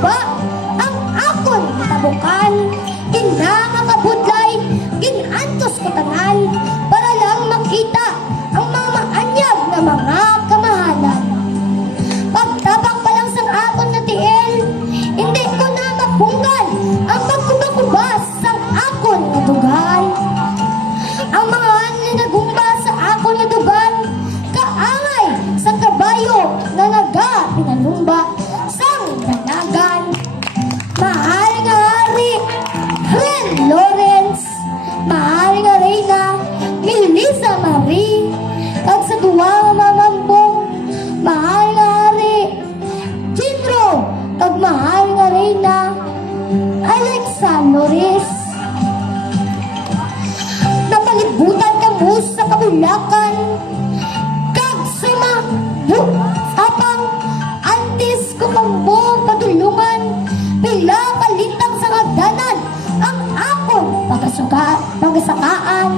ba ang akon tabukan? Kinangakabudlay, kinantos ko tanan, para lang makita ang mga maanyag na mga kamahalan. Pagtabang pa lang sang akon na tiil, hindi ko na mapunggal ang pagkubakubas sang akon na dugan. Ang mga ninagumba sa akon na dugan, kaangay sa kabayo na pinalumba sang dalagan. Mahal nga hari, Ren Lawrence, mahal nga Reyna, Melissa Marie, kag sa duwa nga mamambong, mahal nga hari, Chinro, kag mahal nga Reyna, Alexa Loris. Napalibutan ka mo sa kabulakan, kag sa apang antis ko kambong padulungan, pila kalitang sa hagdanan ang akon pagasakaan.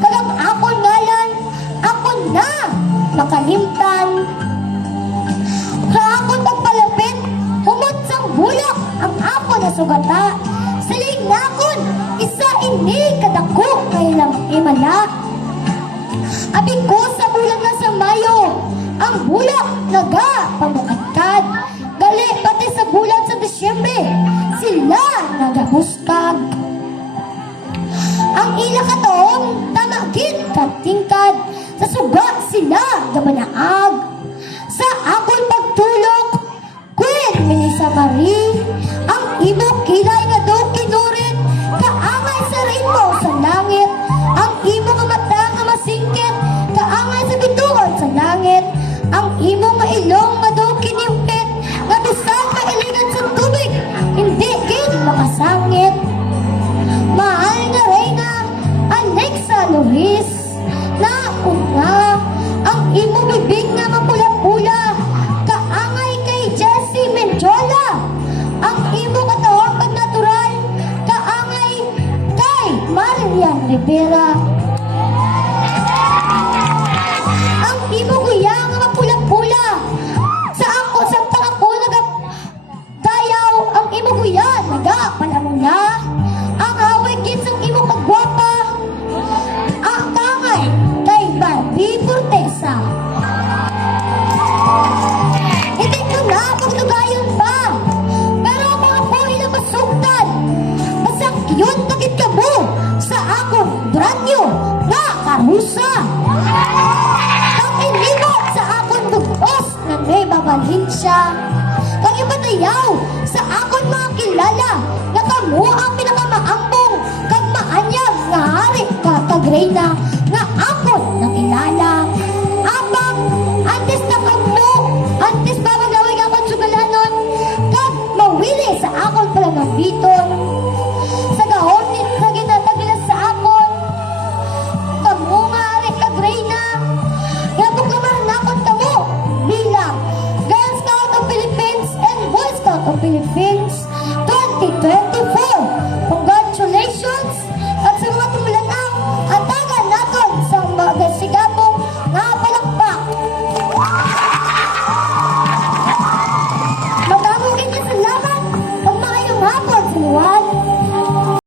Kagang akon ngalan, akon na nakalimtan. Sa akon pagpalapit, humot sang bulak ang akon na sugata. Siling nakon, isa ini kadako kay lang imala. Abing ko sa bulan na sa Mayo, ang bulak naga pamukadkad. Gali pati sa bulan sa Disyembre, sila nagabuskag. Ang ila katoong tamagin katingkad, sa sugat sila gamanaag. Sa akon pagtulok, Queen Melissa Marie, ang imo kilay nga daw kinurit, kaangay sa rainbow sa langit. Ang imo nga mata nga masingkit, kaangay sa bituon sa langit. Ang imo nga ilong nga daw kinimpit, nga bisan mailingan sa tubig, hindi gid makasangit. Mahal nga Reyna, Alexa Loris, nauna ang imo bibig nga mapula-pula, kaangay kay Jessie Menjola. Ang imo katawang pag-natural, kaangay kay Marian Rivera. Ang imo guya nga mapula-pula, sa ako nagadayaw, ang imo guya nagapalamula. Ang hawig gid sang imo kagwapa, ang kangay kay Barbie Fortesa. Hindi ko na pagtugayon pa, pero mga po ilang masugtan, basang yun nakit ka mo sa akong dranyo na karusa. Kang inimo sa akong bugos na may babalhinsya, kang ibatayaw sa akong mga kilala, na kamo ang pinakamaambong kag maanyag nga hari ka kag Reyna nga akon nakilala.